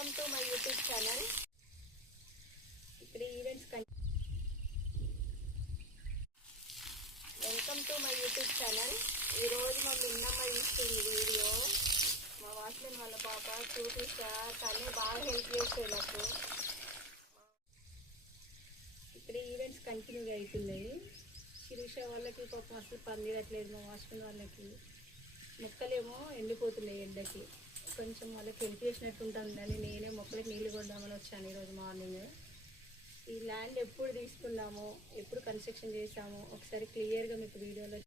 Welcome to my YouTube channel. ఇక్కడ events welcome to my YouTube channel. ఈరోజు మా మిన్నమ్మ తీస్తుంది వీడియో. మా వాచ్మెన్ వాళ్ళ పాప చూపిస్తా, తనే బాగా హెల్ప్ చేస్తుంది నాకు. ఇక్కడ ఈవెంట్స్ కంటిన్యూగా అవుతున్నాయి. శిరీష వాళ్ళకి పాపం అసలు పందిరట్లేదు. మా వాచ్మెన్ వాళ్ళకి మొక్కలేమో ఎండిపోతున్నాయి ఎండకి. కొంచెం వాళ్ళకి హెల్ప్ చేసినట్టు ఉంటుందని నేనే మొక్కలకి నీళ్ళు కొడదామని వచ్చాను ఈరోజు మార్నింగ్. ఈ ల్యాండ్ ఎప్పుడు తీసుకున్నామో, ఎప్పుడు కన్స్ట్రక్షన్ చేసామో ఒకసారి క్లియర్గా మీకు వీడియోలో